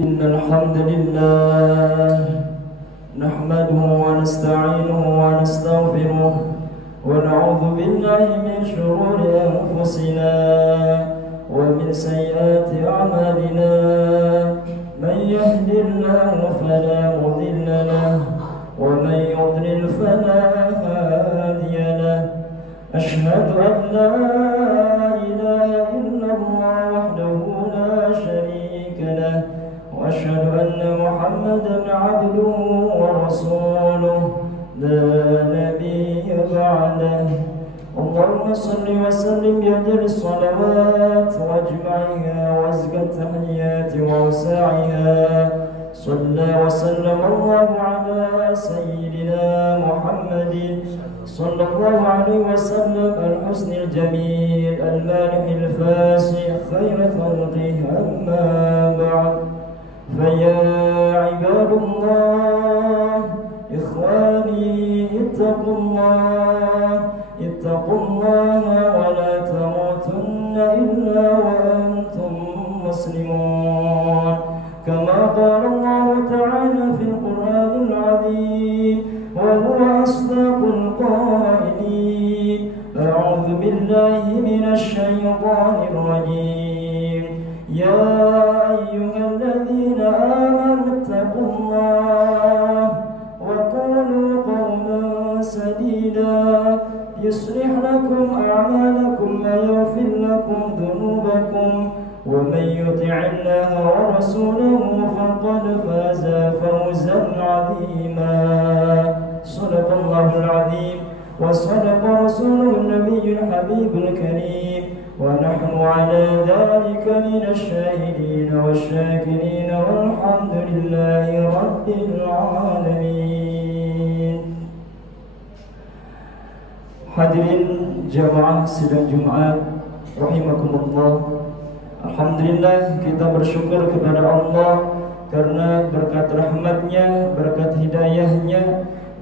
إن الحمد لله نحمده ونستعينه ونستغفره ونعوذ بالله من شرور أنفسنا ومن سيئات أعمالنا. من يهد الله فلا مضل له ومن يضلل فلا هادي له. أشهد أن لا إله إلا الله وحده لا شريك له وأشهد أن محمدا عبده ورسوله لا نبي بعده. اللهم صل وسلم بأجل الصلوات واجمعها وازكى التحيات ووسعها. صلى وسلم الله على سيدنا محمد صلى الله عليه وسلم الحسن الجميل المالح الفاسح خير خلقه. أما بعد فيا عباد الله إخواني اتقوا الله ولا تموتن إلا وأنتم مسلمون. كما قال الله تعالى في القرآن العظيم وهو أصدق القائلين. أعوذ بالله من الشيطان الرجيم. يا أيها الذين آمنوا اتقوا الله وقولوا قولا سديدا يصلح لكم أعمالكم ويغفر لكم ذنوبكم ومن يطع الله ورسوله فقد فاز فوزا عظيما. صدق الله العظيم وصدق رسوله النبي الحبيب الكريم ونحن على ذلك من الشاهدين والشاكرين والحمد لله رب العالمين. Hadirin jamaah sidang Jumat rahimakumullah. Alhamdulillah kita bersyukur kepada Allah karena berkat rahmatnya, berkat hidayahnya,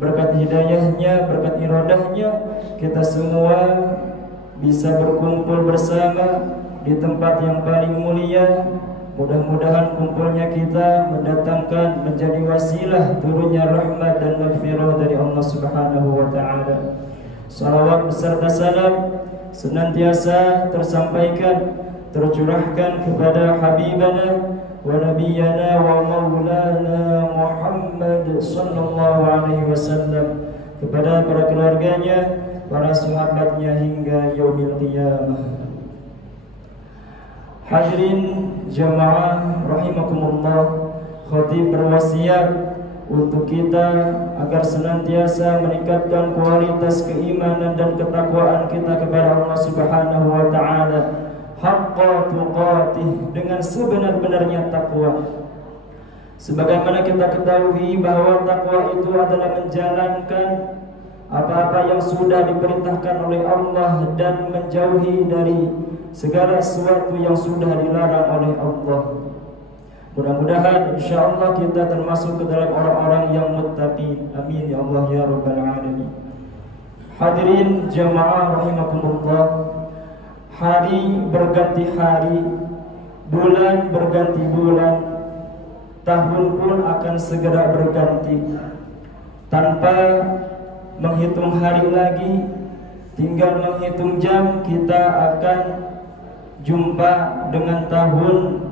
berkat iradahnya kita semua bisa berkumpul bersama di tempat yang paling mulia. Mudah-mudahan kumpulnya kita mendatangkan menjadi wasilah turunnya rahmat dan maghfirah dari Allah Subhanahu wa taala. Salawat beserta salam senantiasa tersampaikan, tercurahkan kepada habibana wa nabiyana wa maulana Muhammad sallallahu alaihi wasallam, kepada para keluarganya, para sahabatnya hingga yaumil qiyamah. Hadirin jamaah rahimakumullah, khatib berwasiat untuk kita agar senantiasa meningkatkan kualitas keimanan dan ketakwaan kita kepada Allah Subhanahu wa taala haqqa tuqatih, dengan sebenar-benarnya takwa. Sebagaimana kita ketahui bahwa takwa itu adalah menjalankan apa-apa yang sudah diperintahkan oleh Allah dan menjauhi dari segala sesuatu yang sudah dilarang oleh Allah. Mudah-mudahan insyaallah kita termasuk ke dalam orang-orang yang muttaqin. Amin ya Allah ya rabbal alamin. Hadirin jamaah rahimakumullah, hari berganti hari, bulan berganti bulan, tahun pun akan segera berganti. Tanpa menghitung hari lagi, tinggal menghitung jam, kita akan jumpa dengan tahun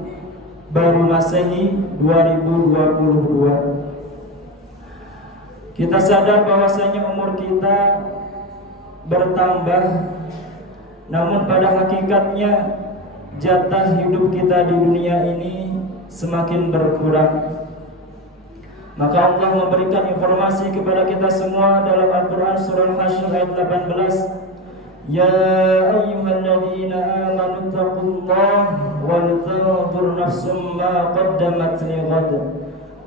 baru Masehi 2022. Kita sadar bahwasanya umur kita bertambah, namun pada hakikatnya jatah hidup kita di dunia ini semakin berkurang. Maka Allah memberikan informasi kepada kita semua dalam Al-Quran surah Hasyr ayat 18. Ya ayyuhalladzina amanu taqullaha wal tanzur nafsum ma qaddamat lighad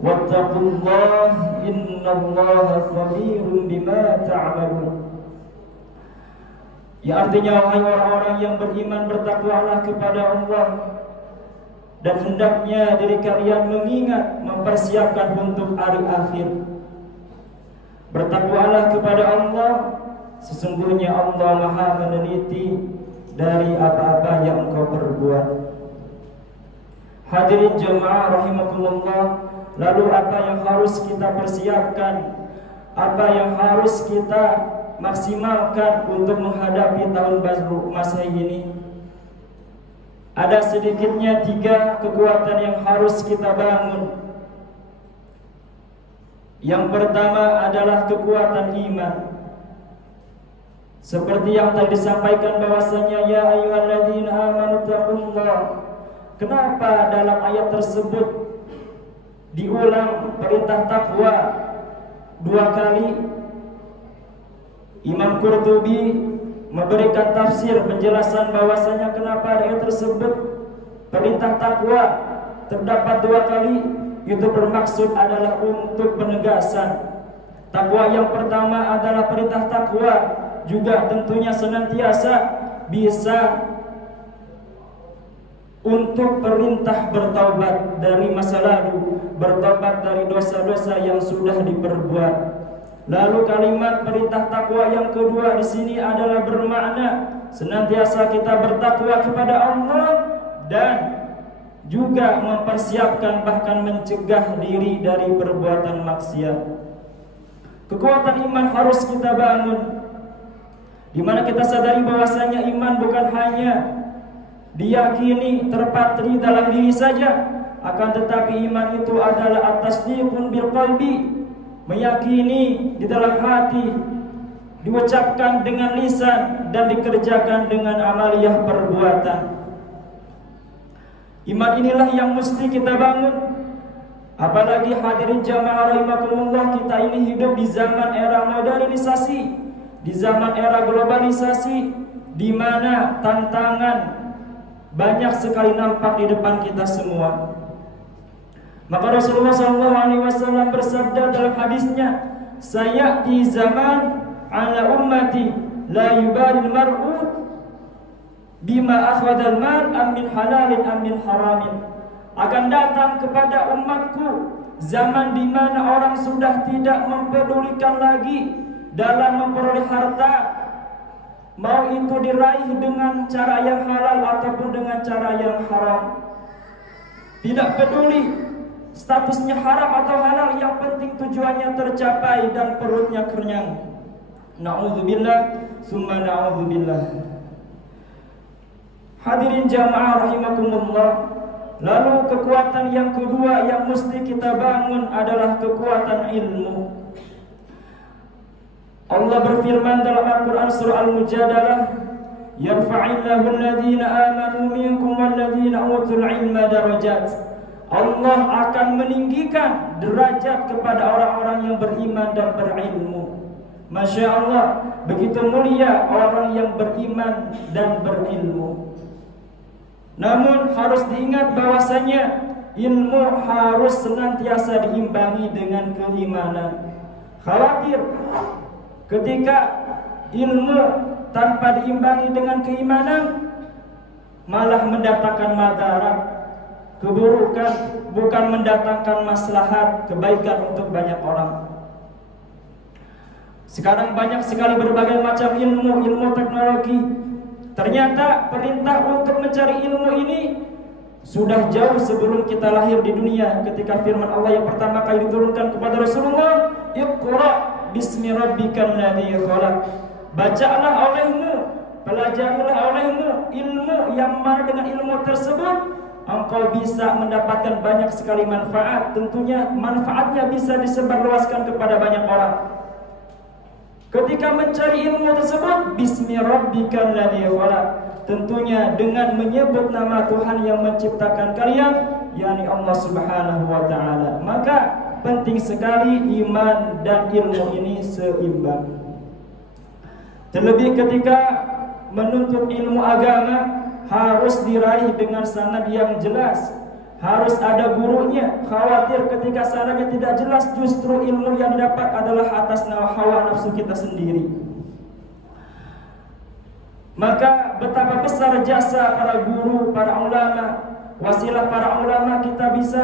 wattaqullaha innallaha khabirun bima ta'malun. Ya, artinya wahai orang-orang yang beriman, bertakwalah kepada Allah dan hendaknya diri kalian mengingat, mempersiapkan untuk hari akhir. Bertakwalah kepada Allah, sesungguhnya Allah Maha meneliti dari apa-apa yang engkau perbuat. Hadirin jemaah rahimakumullah, lalu apa yang harus kita persiapkan? Apa yang harus kita maksimalkan untuk menghadapi tahun baru Masehi ini? Ada sedikitnya 3 kekuatan yang harus kita bangun. Yang pertama adalah kekuatan iman. Seperti yang tadi disampaikan bahwasanya ya ayyuhalladzina amanu taqullah. Kenapa dalam ayat tersebut diulang perintah takwa 2 kali? Imam Qurtubi memberikan tafsir penjelasan bahwasanya kenapa ayat tersebut perintah takwa terdapat 2 kali, itu bermaksud adalah untuk penegasan. Takwa yang pertama adalah perintah takwa juga tentunya senantiasa bisa untuk perintah bertaubat dari masa lalu, bertobat dari dosa-dosa yang sudah diperbuat. Lalu kalimat perintah takwa yang kedua di sini adalah bermakna senantiasa kita bertakwa kepada Allah dan juga mempersiapkan bahkan mencegah diri dari perbuatan maksiat. Kekuatan iman harus kita bangun, di mana kita sadari bahwasanya iman bukan hanya diyakini terpatri dalam diri saja, akan tetapi iman itu adalah at-tasdiqun bil qalbi, meyakini di dalam hati, diucapkan dengan lisan dan dikerjakan dengan amaliyah perbuatan. Iman inilah yang mesti kita bangun. Apalagi hadirin jamaah rahimakumullah, kita ini hidup di zaman era modernisasi, di zaman era globalisasi, di mana tantangan banyak sekali nampak di depan kita semua. Maka Rasulullah SAW bersabda dalam hadisnya, sayati zaman ala ummati la yubalil mar'u bima akhadal mal am min halalin am min haramin. Akan datang kepada umatku zaman di mana orang sudah tidak mempedulikan lagi dalam memperoleh harta, mau itu diraih dengan cara yang halal ataupun dengan cara yang haram. Tidak peduli statusnya haram atau halal, yang penting tujuannya tercapai dan perutnya kenyang. Na'udzubillah summa na'udzubillah. Hadirin jamaah rahimakumullah, lalu kekuatan yang kedua yang mesti kita bangun adalah kekuatan ilmu. Allah berfirman dalam Al-Quran surah Al-Mujadalah, yarfa'illahu alladhina amanu minkum walladhina utul ilma darajat. Allah akan meninggikan derajat kepada orang-orang yang beriman dan berilmu. Masya Allah, begitu mulia orang yang beriman dan berilmu. Namun harus diingat bahwasanya ilmu harus senantiasa diimbangi dengan keimanan. Khawatir ketika ilmu tanpa diimbangi dengan keimanan malah mendatangkan madarat, keburukan, bukan mendatangkan maslahat, kebaikan untuk banyak orang. Sekarang banyak sekali berbagai macam ilmu teknologi. Ternyata perintah untuk mencari ilmu ini sudah jauh sebelum kita lahir di dunia, ketika firman Allah yang pertama kali diturunkan kepada Rasulullah, Iqra bismi rabbikal ladzi khalaq. Bacalah olehmu, pelajarilah olehmu ilmu yang mana dengan ilmu tersebut engkau bisa mendapatkan banyak sekali manfaat. Tentunya manfaatnya bisa disebarluaskan kepada banyak orang. Ketika mencari ilmu tersebut, bismi rabbikal ladzi khalaq, tentunya dengan menyebut nama Tuhan yang menciptakan kalian, yakni Allah Subhanahu wa taala. Maka penting sekali iman dan ilmu ini seimbang. Terlebih ketika menuntut ilmu agama harus diraih dengan sanad yang jelas, harus ada gurunya. Khawatir ketika sanadnya tidak jelas, justru ilmu yang didapat adalah atas hawa nafsu kita sendiri. Maka betapa besar jasa para guru, para ulama, wasilah para ulama kita bisa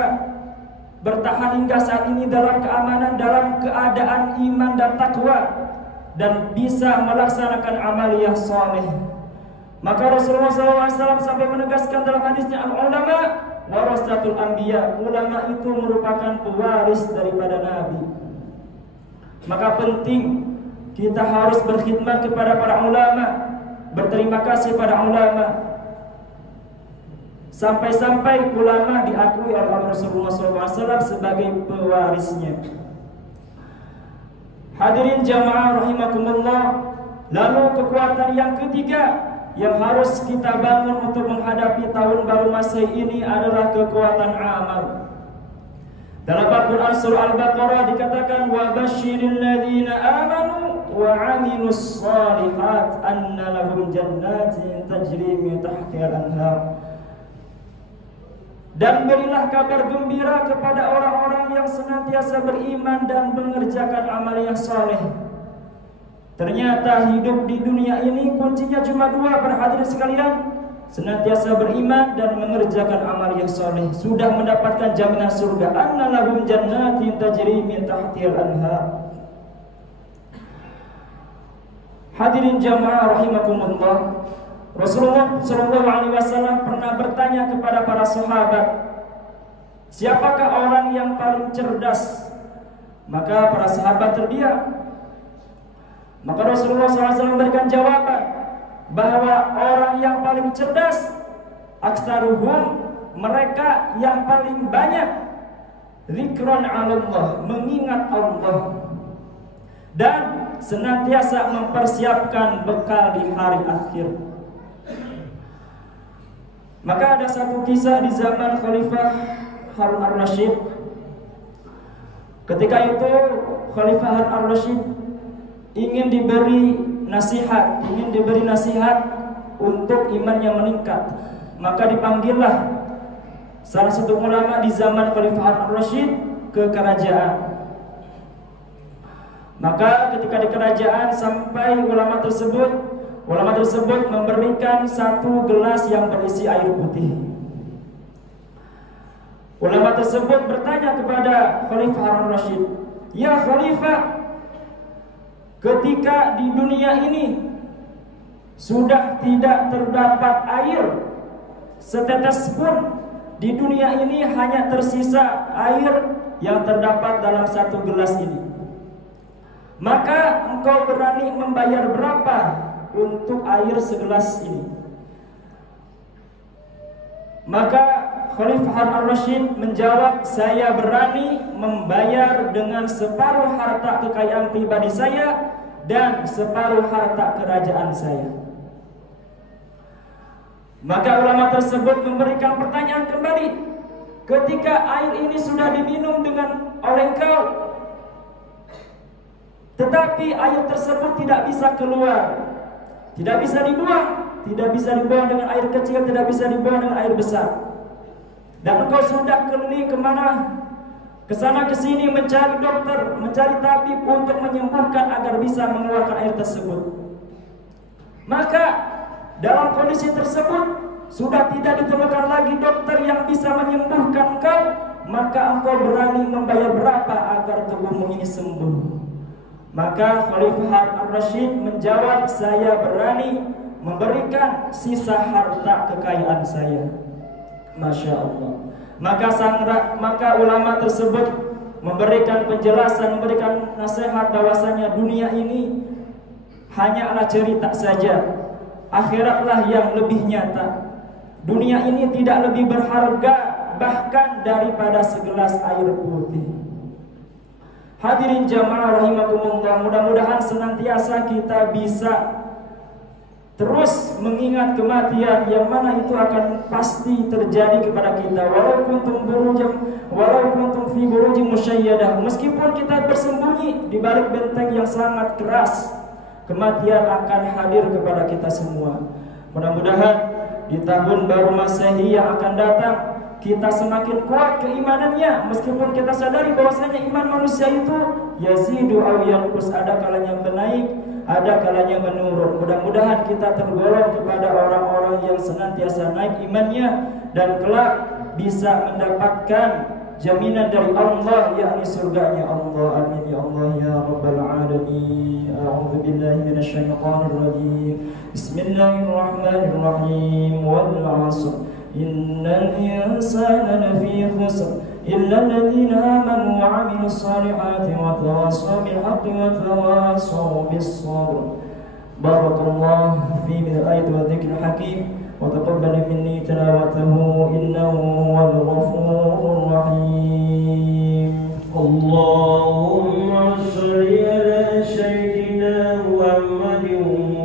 bertahan hingga saat ini dalam keamanan, dalam keadaan iman dan takwa, dan bisa melaksanakan amaliyah saleh. Maka Rasulullah SAW sampai menegaskan dalam hadisnya, al-ulama warasatul anbiya. Ulama itu merupakan pewaris daripada nabi. Maka penting kita harus berkhidmat kepada para ulama, berterima kasih pada ulama. Sampai-sampai ulama diakui oleh Rasulullah SAW sebagai pewarisnya. Hadirin jamaah rahimakumullah. Lalu kekuatan yang ketiga yang harus kita bangun untuk menghadapi tahun baru Masehi ini adalah kekuatan amal. Dalam Al-Quran surah Al-Baqarah dikatakan wa basyiril ladzina amanu wa 'amilus shalihat anna lahum jannatin tajri min tahtiha al-anhar. Dan berilah kabar gembira kepada orang-orang yang senantiasa beriman dan mengerjakan amal yang saleh. Ternyata hidup di dunia ini kuncinya cuma dua, para hadirin sekalian. Senantiasa beriman dan mengerjakan amal yang saleh, sudah mendapatkan jaminan surga. Anna lahum jannatin tajri min tahtiha al-anhar. Hadirin jamaah rahimakumullah. Rasulullah SAW pernah bertanya kepada para sahabat, siapakah orang yang paling cerdas? Maka para sahabat terdiam. Maka Rasulullah SAW memberikan jawaban bahwa orang yang paling cerdas, aksaruhum, mereka yang paling banyak zikran 'ala Allah, mengingat Allah, dan senantiasa mempersiapkan bekal di hari akhir. Maka ada satu kisah di zaman Khalifah Harun ar-Rasyid. Ketika itu Khalifah Harun ar-Rasyid ingin diberi nasihat untuk iman yang meningkat. Maka dipanggillah salah satu ulama di zaman Khalifah Harun ar-Rasyid ke kerajaan. Maka ketika di kerajaan sampai ulama tersebut memberikan satu gelas yang berisi air putih. Ulama tersebut bertanya kepada Khalifah Harun ar-Rasyid, "Ya Khalifah, ketika di dunia ini sudah tidak terdapat air setetes pun, di dunia ini hanya tersisa air yang terdapat dalam satu gelas ini. Maka engkau berani membayar berapa untuk air segelas ini?" Maka Khalifah Harun ar-Rasyid menjawab, "Saya berani membayar dengan separuh harta kekayaan pribadi saya dan separuh harta kerajaan saya." Maka ulama tersebut memberikan pertanyaan kembali, "Ketika air ini sudah diminum oleh engkau, tetapi air tersebut tidak bisa keluar, tidak bisa dibuang dengan air kecil, tidak bisa dibuang dengan air besar. Dan engkau sudah keliling kemana, kesana kesini mencari dokter, mencari tabib untuk menyembuhkan agar bisa mengeluarkan air tersebut. Maka dalam kondisi tersebut sudah tidak ditemukan lagi dokter yang bisa menyembuhkan engkau, maka engkau berani membayar berapa agar tubuhmu ini sembuh?" Maka Khalifah Harun ar-Rasyid menjawab, "Saya berani memberikan sisa harta kekayaan saya." Masya Allah. Maka ulama tersebut memberikan penjelasan, memberikan nasihat bahwasanya dunia ini hanyalah cerita saja, akhiratlah yang lebih nyata. Dunia ini tidak lebih berharga bahkan daripada segelas air putih. Hadirin jamaah rahimakumullah, mudah-mudahan senantiasa kita bisa terus mengingat kematian yang mana itu akan pasti terjadi kepada kita. Walau kuntum fi burujin musyayyadah, meskipun kita bersembunyi di balik benteng yang sangat keras, kematian akan hadir kepada kita semua. Mudah-mudahan di tahun baru Masehi yang akan datang kita semakin kuat keimanannya, meskipun kita sadari bahwasanya iman manusia itu yazidu aw yanqus, ada kalanya menaik, ada kalanya menurun. Mudah-mudahan kita tergolong kepada orang-orang yang senantiasa naik imannya dan kelak bisa mendapatkan jaminan dari Allah, yakni surganya Allah. Amin ya Allah ya Rabbal Alamin. A'udzu billahi minasyaitonir rajim. Bismillahirrahmanirrahim. Wal 'ashr innal insana lafi khusr illa alladhina amanu wa 'amilus salihati wa tawassaw bil haqqi wa tawassaw bis sabr. Barakallahu fi min al-ayati wa dhikril hakim. وتقبل مني تلاوته إنه هو الغفور الرحيم. اللهم صل على سيدنا محمد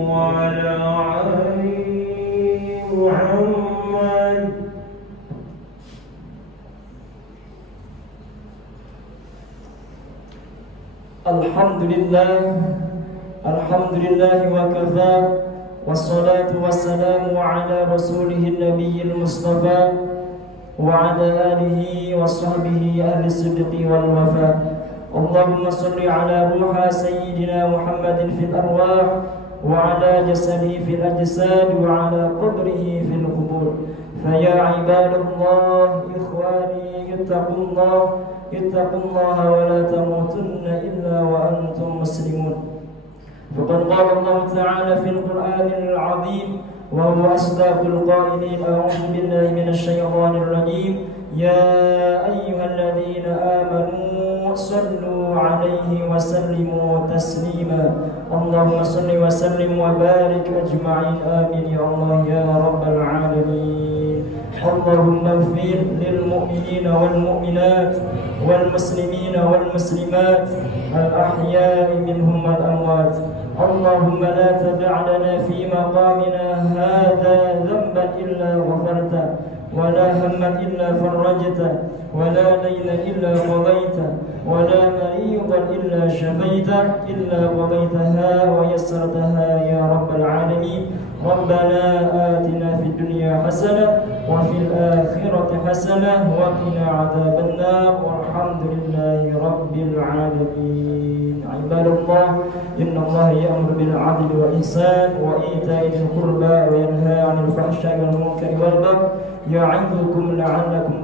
وعلى آل محمد. Alhamdulillah wa kafa. Wassalatu wassalamu ala rasulih nabiyil mustafa wa ala alihi wa sahbihi ahli sidqi wal wafa. Allahumma salli ala ruha sayyidina Muhammadin fil arwah wa ala jasadihi fil ajsad wa ala qabrihi fil qubur. Faya ibadallah ikhwani ittaqullaha wa la tamutunna illa wa antum muslimun. فقد قال الله تعالى في القرآن العظيم وهو أصدق القائلين: أعوذ بالله من الشيطان الرجيم. يا أيها الذين آمنوا صلوا عليه وسلموا تسليما. اللهم صل وسلم وبارك أجمعين. آمين يا الله يا رب العالمين. اللهم اغفر للمؤمنين والمؤمنات والمسلمين والمسلمات الأحياء منهم والأموات. اللهم لا تدع لنا في مقامنا هذا ذنبا إلا غفرته ولا هما إلا فرجته ولا دينا إلا قضيته ولا مريضا إلا شفيته إلا قضيتها ويسرتها يا رب العالمين. ربنا آتنا في الدنيا حسنة وفي الآخرة حسنة وقنا عذاب النار والحمد لله رب العالمين. عباد الله إن الله يأمر بالعدل والإحسان وإيتاء ذي القربى وينهى عن الفحشاء والمنكر والبغي يعظكم لعلكم